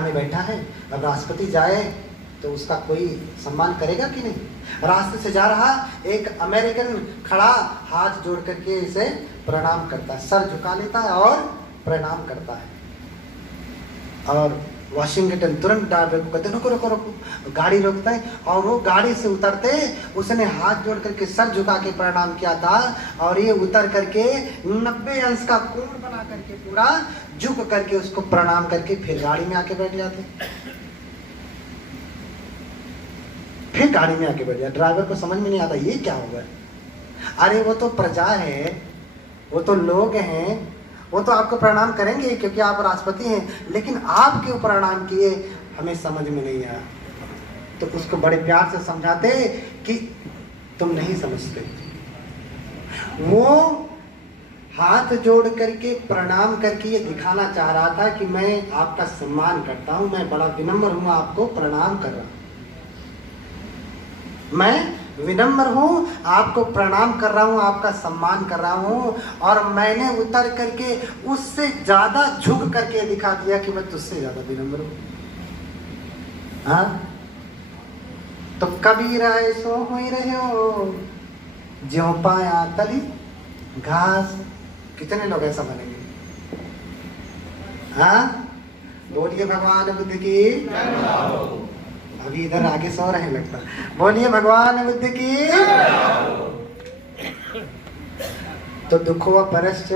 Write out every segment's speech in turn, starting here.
में बैठा है, अब राष्ट्रपति जाए तो उसका कोई सम्मान करेगा कि नहीं? रास्ते से जा रहा एक अमेरिकन खड़ा हाथ जोड़ करके इसे प्रणाम करता है, सर झुका लेता है और प्रणाम करता है। और वाशिंगटन तुरंत ड्राइवर को कहते रुको रुको रुको, गाड़ी रोकता है और वो गाड़ी से उतरते उसने हाथ जोड़ करके सर झुका के प्रणाम किया था और ये उतर करके 90 अंश का कोण बना करके पूरा झुक करके उसको प्रणाम करके फिर गाड़ी में आके बैठ जाते, फिर गाड़ी में आके बैठ जाते। ड्राइवर को समझ में नहीं आता ये क्या होगा। अरे वो तो प्रजा है, वो तो लोग हैं, वो तो आपको प्रणाम करेंगे क्योंकि आप राष्ट्रपति हैं, लेकिन आप क्यों प्रणाम किए हमें समझ में नहीं आया। तो उसको बड़े प्यार से समझाते कि तुम नहीं समझते। वो हाथ जोड़ करके प्रणाम करके ये दिखाना चाह रहा था कि मैं आपका सम्मान करता हूं, मैं बड़ा विनम्र हूं, आपको प्रणाम कर रहा हूं, मैं विनम्र हूं, आपको प्रणाम कर रहा हूं, आपका सम्मान कर रहा हूं। और मैंने उतर करके उससे ज्यादा झुक करके दिखा दिया कि मैं तुझसे ज्यादा विनम्र हूं। हाँ, तो कबीर ऐसो हो ही रहे हो ज्यों पाया तली घास। कितने लोग ऐसा बनेंगे? हाँ, बोलिए भगवान बुद्ध की। अभी इधर आगे सो रहे लगता। बोलिए भगवान बुद्ध की। तो दुखो परश्च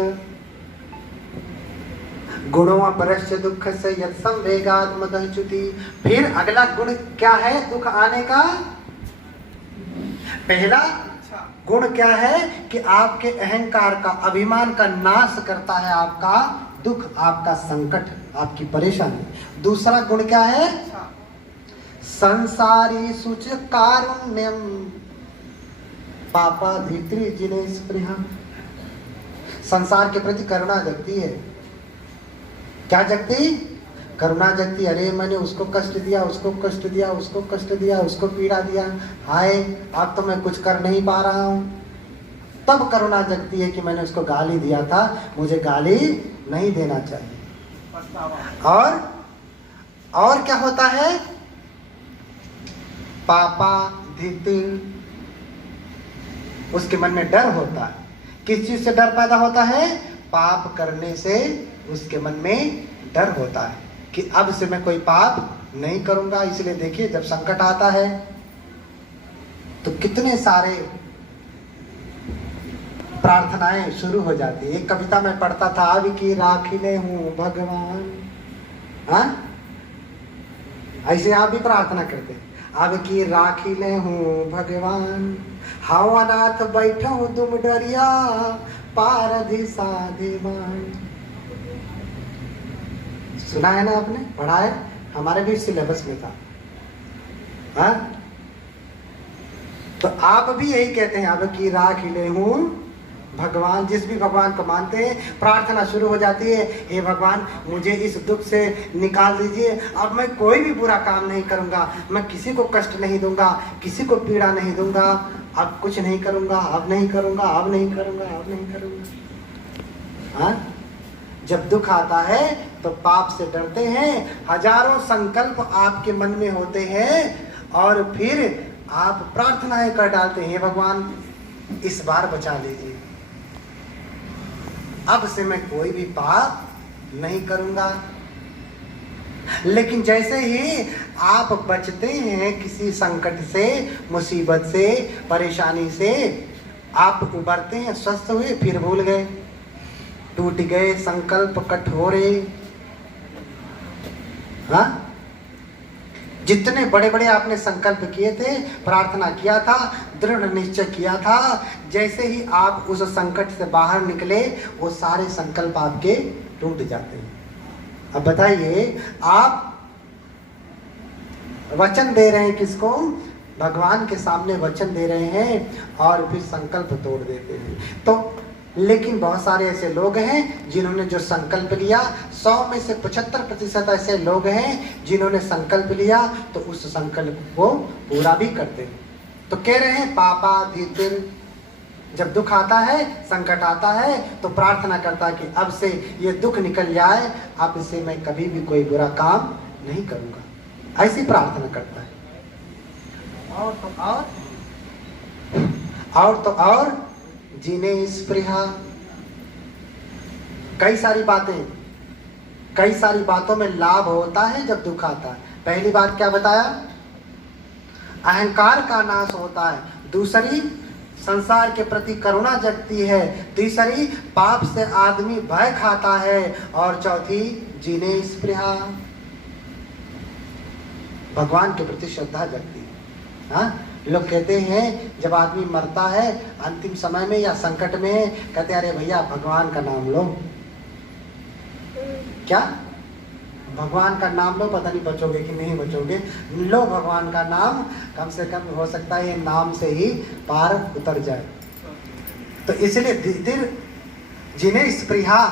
गुणों परश्च दुख से यत् संवेगात् मदः च्युति। फिर अगला गुण क्या है दुख आने का? पहला गुण क्या है कि आपके अहंकार का, अभिमान का नाश करता है आपका दुख, आपका संकट, आपकी परेशानी। दूसरा गुण क्या है? संसारी सुच कारुण्यम पापा धित्री जिने स्पृहा। संसार के प्रति करुणा जगती है। क्या जगती? करुणा जगती। अरे मैंने उसको कष्ट दिया, उसको कष्ट दिया, उसको कष्ट दिया, उसको पीड़ा दिया, हाय अब तो मैं कुछ कर नहीं पा रहा हूं। तब करुणा जगती है कि मैंने उसको गाली दिया था, मुझे गाली नहीं देना चाहिए। और क्या होता है? पापा धिति, उसके मन में डर होता है। किस चीज से डर पैदा होता है? पाप करने से उसके मन में डर होता है कि अब से मैं कोई पाप नहीं करूंगा। इसलिए देखिए जब संकट आता है तो कितने सारे प्रार्थनाएं शुरू हो जाती है। एक कविता में पढ़ता था, अब की राखिले हूं भगवान। हाँ, ऐसे आप भी प्रार्थना करते हैं, अब की राखिले हूं भगवान, हाउ अनाथ बैठो तुम डरिया पारधि साधिमान। सुना है ना आपने, पढ़ा है, हमारे भी सिलेबस में था। हाँ? तो आप भी यही कहते हैं, अब की राखिले हूं भगवान। जिस भी भगवान को मानते हैं प्रार्थना शुरू हो जाती है, हे भगवान मुझे इस दुख से निकाल दीजिए, अब मैं कोई भी बुरा काम नहीं करूंगा, मैं किसी को कष्ट नहीं दूंगा, किसी को पीड़ा नहीं दूंगा, अब कुछ नहीं करूंगा, अब नहीं करूंगा, अब नहीं करूंगा, अब नहीं करूंगा। हाँ? जब दुख आता है तो पाप से डरते हैं, हजारों संकल्प आपके मन में होते हैं और फिर आप प्रार्थनाएं कर डालते हैं, हे भगवान इस बार बचा लीजिए, अब से मैं कोई भी पाप नहीं करूंगा। लेकिन जैसे ही आप बचते हैं किसी संकट से, मुसीबत से, परेशानी से, आप उबरते हैं, स्वस्थ हुए, फिर भूल गए, टूट गए संकल्प कठोरे। हाँ? जितने बड़े बड़े आपने संकल्प किए थे, प्रार्थना किया था, दृढ़ निश्चय किया था, जैसे ही आप उस संकट से बाहर निकले वो सारे संकल्प आपके टूट जाते हैं। अब बताइए, आप वचन दे रहे हैं किसको? भगवान के सामने वचन दे रहे हैं और फिर संकल्प तोड़ देते हैं। तो लेकिन बहुत सारे ऐसे लोग हैं जिन्होंने जो संकल्प लिया, 100 में से 75% ऐसे लोग हैं जिन्होंने संकल्प लिया तो उस संकल्प को पूरा भी करते हैं। तो कह रहे हैं पापा धीतिर, जब दुख आता है, संकट आता है तो प्रार्थना करता है कि अब से ये दुख निकल जाए, अब से मैं कभी भी कोई बुरा काम नहीं करूंगा, ऐसी प्रार्थना करता है। और तो और जीने स्पृहा। कई सारी बातों में लाभ होता है जब दुख आता है। पहली बात क्या बताया? अहंकार का नाश होता है। दूसरी, संसार के प्रति करुणा जगती है। तीसरी, पाप से आदमी भय खाता है। और चौथी, जीने स्पृहा, भगवान के प्रति श्रद्धा जगती है। हाँ, लोग कहते हैं जब आदमी मरता है अंतिम समय में या संकट में, कहते हैं अरे भैया भगवान का नाम लो। क्या? भगवान का नाम लो, पता नहीं बचोगे कि नहीं बचोगे। लो भगवान का नाम, कम से कम हो सकता है ये नाम से ही पार उतर जाए। तो इसलिए धीरे जिन्हें स्पृहा,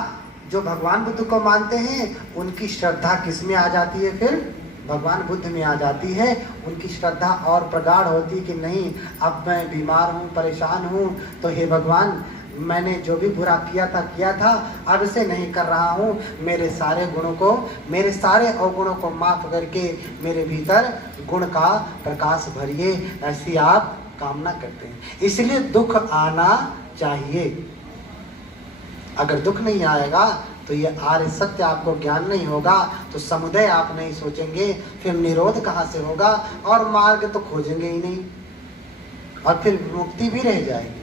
जो भगवान बुद्ध को मानते हैं, उनकी श्रद्धा किस में आ जाती है? फिर भगवान बुद्ध में आ जाती है। उनकी श्रद्धा और प्रगाढ़ होती है कि नहीं, अब मैं बीमार हूँ, परेशान हूँ, तो हे भगवान मैंने जो भी बुरा किया था, अब से नहीं कर रहा हूँ। मेरे सारे अवगुणों को माफ करके मेरे भीतर गुण का प्रकाश भरिए, ऐसी आप कामना करते हैं। इसलिए दुख आना चाहिए। अगर दुख नहीं आएगा तो ये आर्य सत्य आपको ज्ञान नहीं होगा, तो समुदय आप नहीं सोचेंगे, फिर निरोध कहाँ से होगा, और मार्ग तो खोजेंगे ही नहीं, और फिर मुक्ति भी रह जाएगी।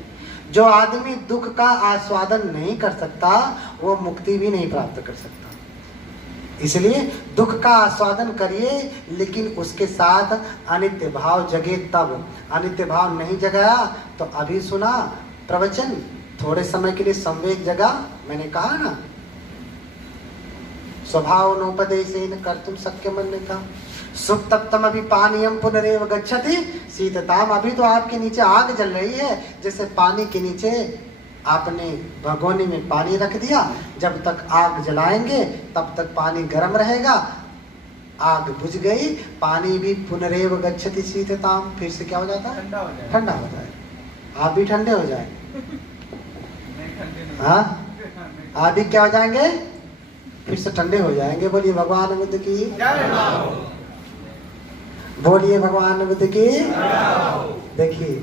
जो आदमी दुख का आस्वादन नहीं कर सकता वो मुक्ति भी नहीं प्राप्त कर सकता। इसलिए दुख का आस्वादन करिए, लेकिन उसके साथ अनित्य भाव जगे तब। अनित्य भाव नहीं जगाया तो अभी सुना प्रवचन, थोड़े समय के लिए संवेग जगा, मैंने कहा ना, स्वभाव नोपदेशेन कर्तुम शक्यम था। सुप्तप्तम अभी पानीयम पुनरेव गच्छति शीतताम। अभी तो आपके नीचे आग जल रही है, जैसे पानी के नीचे आपने भगोनी में पानी रख दिया, जब तक आग जलाएंगे तब तक पानी गर्म रहेगा। आग बुझ गई, पानी भी पुनरेव गच्छति शीतताम, फिर से क्या हो जाता है? ठंडा हो जाए। आप भी ठंडे हो जाए। हाँ, आप भी क्या हो जाएंगे? फिर से ठंडे हो जाएंगे। बोलिए भगवान बुद्ध की जय। बोलिए भगवान बुद्ध की। देखिए